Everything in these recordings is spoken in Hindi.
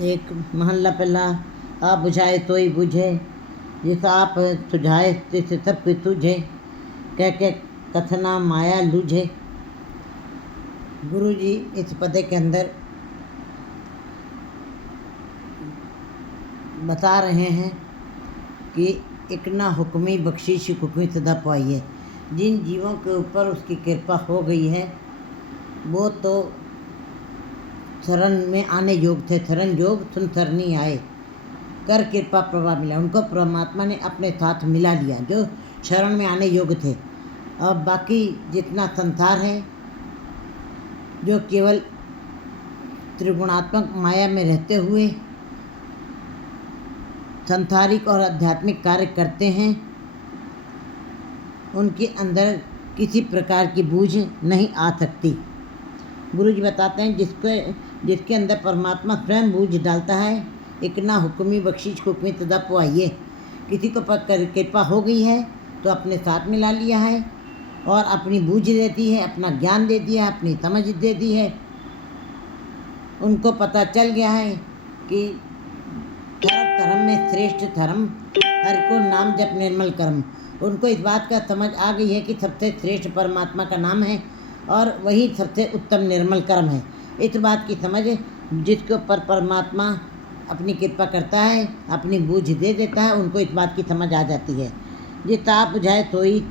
एक महल्ला पहला आप बुझाए तो ही बुझे, जैसा आप सुझाए तैसे सब कुछ तुझे, कह के कथना माया लूझे। गुरु जी इस पदे के अंदर बता रहे हैं कि एक ना हुक्मी बख्शिश हुक्मी सदा पाइए। जिन जीवों के ऊपर उसकी कृपा हो गई है वो तो शरण में आने योग थे, शरण योग सुन सरनी आए, कर कृपा प्रभाव मिला। उनको परमात्मा ने अपने साथ मिला लिया जो शरण में आने योग थे। और बाकी जितना संसार है जो केवल त्रिगुणात्मक माया में रहते हुए सांसारिक और आध्यात्मिक कार्य करते हैं, उनके अंदर किसी प्रकार की बूझ नहीं आ सकती। गुरु जी बताते हैं जिसके अंदर परमात्मा स्वयं बूझ डालता है, एक ना हुक्मी बख्शिश हुक्मी तदा पुआइए। किसी को कृपा हो गई है तो अपने साथ मिला लिया है और अपनी बूझ देती है, अपना ज्ञान देती है, अपनी समझ देती है। उनको पता चल गया है कि धर्म में श्रेष्ठ धर्म हर को नाम जप निर्मल कर्म। उनको इस बात का समझ आ गई है कि सबसे श्रेष्ठ परमात्मा का नाम है और वही सबसे उत्तम निर्मल कर्म है। इस बात की समझ जिसके ऊपर परमात्मा अपनी कृपा करता है, अपनी बूझ दे देता है, उनको इस बात की समझ आ जाती है। जिस आप बुझाए तो ही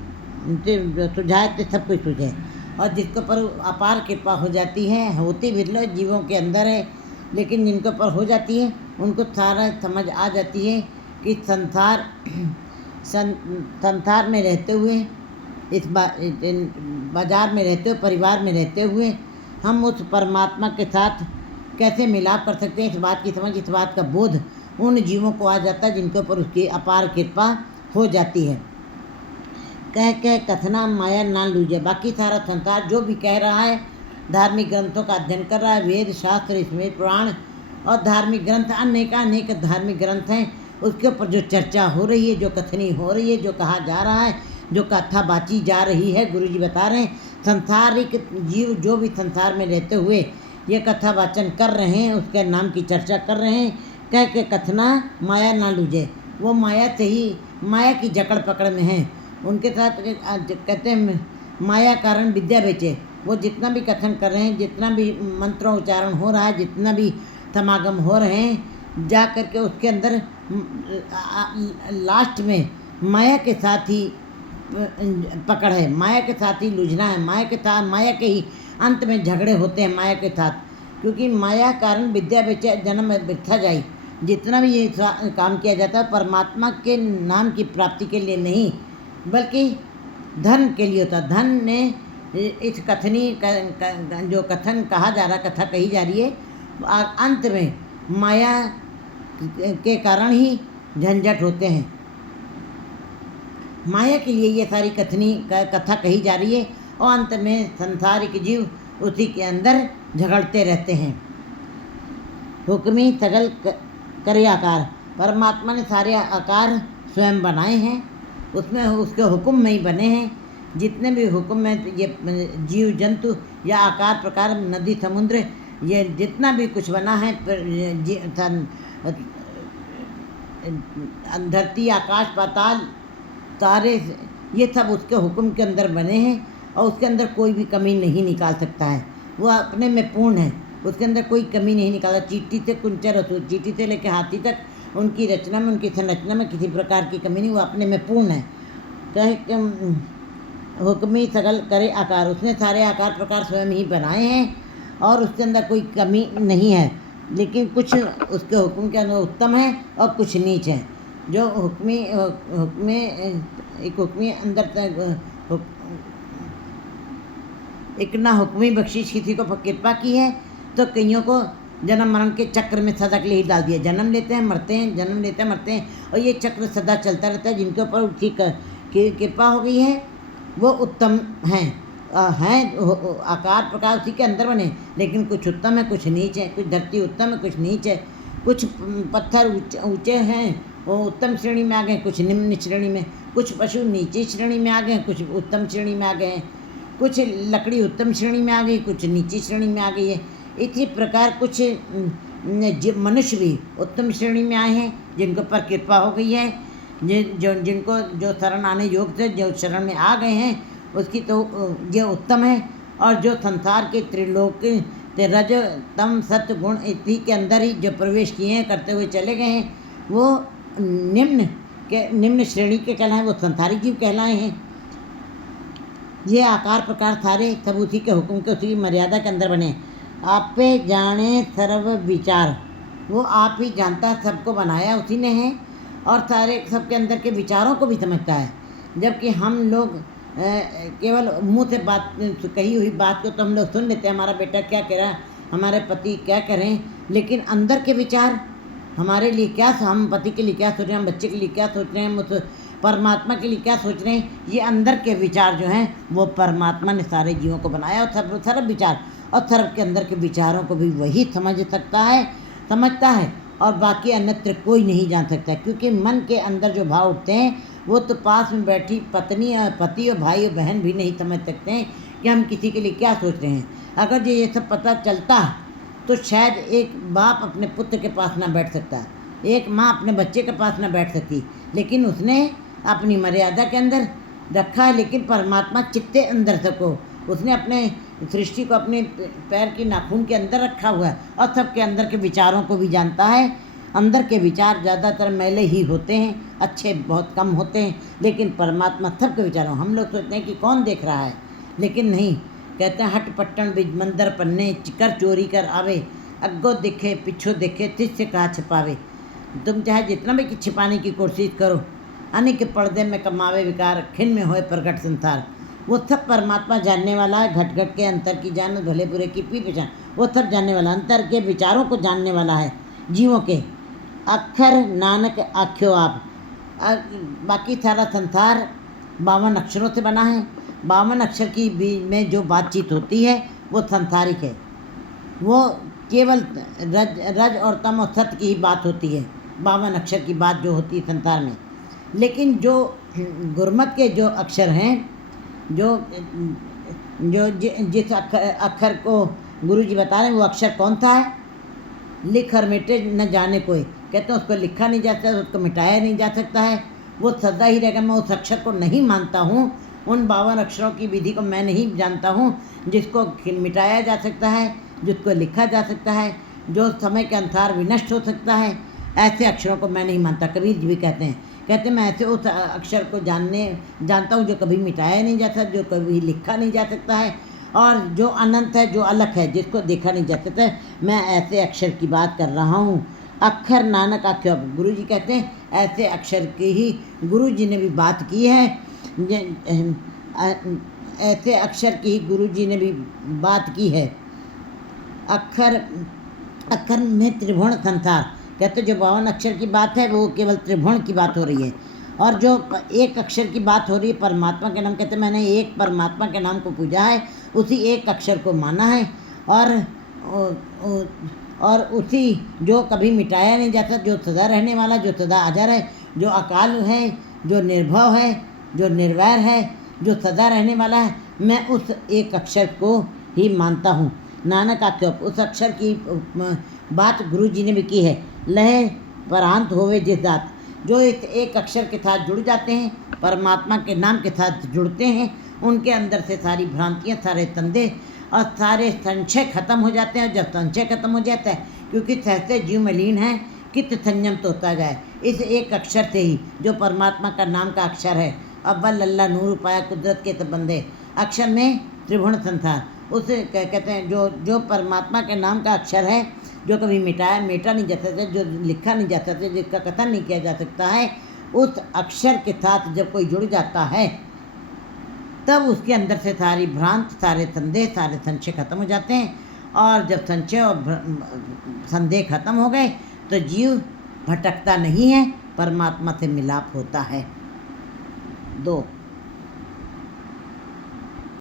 सुझाए तो सब कुछ सुझे। और जिसके ऊपर अपार कृपा हो जाती है, होती बिरलो जीवों के अंदर है, लेकिन जिनके ऊपर हो जाती है उनको सारा समझ आ जाती है कि संसार में रहते हुए, इस बाजार में रहते हुए, परिवार में रहते हुए हम उस परमात्मा के साथ कैसे मिलाप कर सकते हैं। इस बात की समझ, इस बात का बोध उन जीवों को आ जाता है जिनके ऊपर उसकी अपार कृपा हो जाती है। कह कथना माया ना लूझे। बाकी सारा संसार जो भी कह रहा है, धार्मिक ग्रंथों का अध्ययन कर रहा है, वेद शास्त्र स्मृति पुराण और धार्मिक ग्रंथ अनेक धार्मिक ग्रंथ हैं, उसके ऊपर जो चर्चा हो रही है, जो कथनी हो रही है, जो कहा जा रहा है, जो कथा बाची जा रही है, गुरु जी बता रहे हैं संसारिक जीव जो भी संसार में रहते हुए ये कथा वाचन कर रहे हैं, उसके नाम की चर्चा कर रहे हैं। कह के कथना माया ना लूझे। वो माया से ही, माया की जकड़ पकड़ में हैं। उनके साथ कहते हैं माया कारण विद्या बेचे। वो जितना भी कथन कर रहे हैं, जितना भी मंत्रोच्चारण हो रहा है, जितना भी समागम हो रहे हैं, जा कर के उसके अंदर लास्ट में माया के साथ ही पकड़ है, माया के साथ ही लूझना है, माया के ही अंत में झगड़े होते हैं माया के साथ। क्योंकि माया कारण विद्या बेचे जन्म वृथा जाई। जितना भी ये काम किया जाता है परमात्मा के नाम की प्राप्ति के लिए नहीं, बल्कि धन के लिए होता। धन ने इस कथनी जो कथन कहा जा रहा, कथा कही जा रही है, अंत में माया के कारण ही झंझट होते हैं। माया के लिए ये सारी कथा कही जा रही है और अंत में संसारिक जीव उसी के अंदर झगड़ते रहते हैं। हुक्मी सगल करे आकार। परमात्मा ने सारे आकार स्वयं बनाए हैं, उसमें उसके हुक्म में ही बने हैं। जितने भी हुक्म में ये जीव जंतु या आकार प्रकार, नदी समुद्र, ये जितना भी कुछ बना है, धरती आकाश पाताल तारे, ये सब उसके हुक्म के अंदर बने हैं और उसके अंदर कोई भी कमी नहीं निकाल सकता है। वो अपने में पूर्ण है, उसके अंदर कोई कमी नहीं निकाला। चींटी से कुंचर, चींटी से लेकर हाथी तक उनकी रचना में, उनकी संरचना में किसी प्रकार की कमी नहीं, वो अपने में पूर्ण है। कहे हुक्मी सगल करे आकार। उसने सारे आकार प्रकार स्वयं ही बनाए हैं और उसके अंदर कोई कमी नहीं है, लेकिन कुछ उसके हुक्म के अंदर उत्तम है और कुछ नीच है। जो हुक्मी अंदर एक ना हुक्मी बख्शिश किसी को कृपा की है तो कईयों को जन्म मरण के चक्र में सदा के लिए ही डाल दिया। जन्म लेते हैं मरते हैं, जन्म लेते हैं मरते हैं, और ये चक्र सदा चलता रहता है। जिनके ऊपर उसकी कृपा हो गई है वो उत्तम हैं, आकार प्रकार उसी के अंदर बने, लेकिन कुछ उत्तम है कुछ नीच है। कुछ धरती उत्तम है कुछ नीच है, कुछ पत्थर ऊंचे हैं वो उत्तम श्रेणी में आ गए, कुछ निम्न श्रेणी में, कुछ पशु नीचे श्रेणी में आ गए, कुछ उत्तम श्रेणी में आ गए हैं, कुछ लकड़ी उत्तम श्रेणी में आ गई, कुछ नीची श्रेणी में आ गई है। इसी प्रकार कुछ मनुष्य भी उत्तम श्रेणी में आए हैं, जिनको पर कृपा हो गई है, जिनको जो शरण आने योग्य थे, जो शरण में आ गए हैं, उसकी तो ये उत्तम है। और जो संसार के त्रिलोक रज तम सत्य गुण इति के अंदर ही जो प्रवेश किए हैं, करते हुए चले गए हैं, वो निम्न श्रेणी के कहलाए, वो संसारी जीव कहलाए हैं। ये आकार प्रकार सारे सब उसी के हुक्म के, उसी की मर्यादा के अंदर बने। आप पे जाने सर्व विचार, वो आप ही जानता, सबको बनाया उसी ने है, और सारे सबके अंदर के विचारों को भी समझता है। जबकि हम लोग केवल मुंह से बात, कही हुई बात को तो हम लोग सुन लेते हैं, हमारा बेटा क्या कह रहा है, हमारे पति क्या करें, लेकिन अंदर के विचार हमारे लिए क्या, हम पति के लिए क्या सोच रहे हैं, हम बच्चे के लिए क्या सोच रहे हैं, हम परमात्मा के लिए क्या सोच रहे हैं, ये अंदर के विचार जो हैं वो परमात्मा ने सारे जीवों को बनाया। और सर्व विचार, और सर्व के अंदर के विचारों को भी वही समझ सकता है, समझता है, और बाकी अन्यत्र कोई नहीं जान सकता। क्योंकि मन के अंदर जो भाव उठते हैं वो तो पास में बैठी पत्नी और पति और भाई और बहन भी नहीं समझ सकते हैं कि हम किसी के लिए क्या सोच रहे हैं। अगर जो ये सब पता चलता तो शायद एक बाप अपने पुत्र के पास ना बैठ सकता, एक माँ अपने बच्चे के पास ना बैठ सकती, लेकिन उसने अपनी मर्यादा के अंदर रखा है। लेकिन परमात्मा चित्ते अंदर सबको, उसने अपने सृष्टि को अपने पैर की नाखून के अंदर रखा हुआ है, और सबके अंदर के विचारों को भी जानता है। अंदर के विचार ज़्यादातर मैले ही होते हैं, अच्छे बहुत कम होते हैं, लेकिन परमात्मा सबके विचारों, हम लोग सोचते हैं कि कौन देख रहा है, लेकिन नहीं। कहते हैं हट पट्टन बिज मंदर पन्ने, कर चोरी कर आवे, अग्गो दिखे पिछो देखे, तिस से कहा छिपावे। तुम चाहे जितना भी छिपाने की कोशिश करो, अन्य के पर्दे में कमावे विकार, खिन में होए प्रगट संसार। वो सब परमात्मा जानने वाला है, घट घट के अंतर की जान, भले बुरे की पहचान, वो सब जानने वाला, अंतर के विचारों को जानने वाला है जीवों के। अक्षर नानक आख्यो आप, बाकी सारा संसार 52 अक्षरों से बना है। 52 अक्षर की में जो बातचीत होती है वो संसारिक है, वो केवल रज और तम और सत्य की ही बात होती है, 52 अक्षर की बात जो होती है संसार में। लेकिन जो गुरमत के जो अक्षर हैं, जो जिस अक्षर को गुरु जी बता रहे हैं, वो अक्षर कौन सा है? लिख और मिटे न जाने कोई, कहते हैं उसको लिखा नहीं जा सकता, उसको मिटाया नहीं जा सकता है, वो सदा ही रहेगा। मैं उस अक्षर को नहीं मानता हूँ, उन 52 अक्षरों की विधि को मैं नहीं जानता हूँ, जिसको मिटाया जा सकता है, जिसको लिखा जा सकता है, जो समय के अनुसार विनष्ट हो सकता है, ऐसे अक्षरों को मैं नहीं मानता। कबीर जी भी कहते मैं ऐसे उस अक्षर को जानता हूँ जो कभी मिटाया नहीं जा सकता, जो कभी लिखा नहीं जा सकता है, और जो अनंत है, जो अलग है, जिसको देखा नहीं जा सकता है। मैं ऐसे अक्षर की बात कर रहा हूँ। अक्षर नानक आख्यो, गुरु जी कहते हैं ऐसे अक्षर की ही गुरु जी ने भी बात की है, ऐसे अक्षर की ही गुरु जी ने भी बात की है। अक्षर में त्रिभुवन संसार, कहते जो 52 अक्षर की बात है वो केवल त्रिभुवन की बात हो रही है, और जो एक अक्षर की बात हो रही है परमात्मा के नाम, कहते मैंने एक परमात्मा के नाम को पूजा है, उसी एक अक्षर को माना है, और उसी जो कभी मिटाया नहीं जाता, जो सदा रहने वाला, जो सदा अजर है, जो अकाल है, जो निर्भव है, जो निर्वैर है, जो सदा रहने वाला है, मैं उस एक अक्षर को ही मानता हूँ। नानक आख्यो, उस अक्षर की बात गुरु जी ने भी की है। लह परांत होवे जिस दात, जो इस एक अक्षर के साथ जुड़ जाते हैं, परमात्मा के नाम के साथ जुड़ते हैं, उनके अंदर से सारी भ्रांतियाँ, सारे संदेह और सारे संशय खत्म हो जाते हैं। जब संशय खत्म हो जाता है, क्योंकि सहसे जीव में लीन है, कित संयम तो होता जाए इस एक अक्षर से ही, जो परमात्मा का नाम का अक्षर है। अव्वल अल्लाह नूर पाया कुदरत के सब बंदे, अक्षर में त्रिभुवन संसार, उसे कहते हैं जो परमात्मा के नाम का अक्षर है, जो कभी मिटा नहीं जा सकता, जो लिखा नहीं जा सकता, जिसका कथन नहीं किया जा सकता है, उस अक्षर के साथ जब कोई जुड़ जाता है, तब उसके अंदर से सारी भ्रांत, सारे संदेह, सारे संशय खत्म हो जाते हैं। और जब संशय और संदेह खत्म हो गए तो जीव भटकता नहीं है, परमात्मा से मिलाप होता है। 2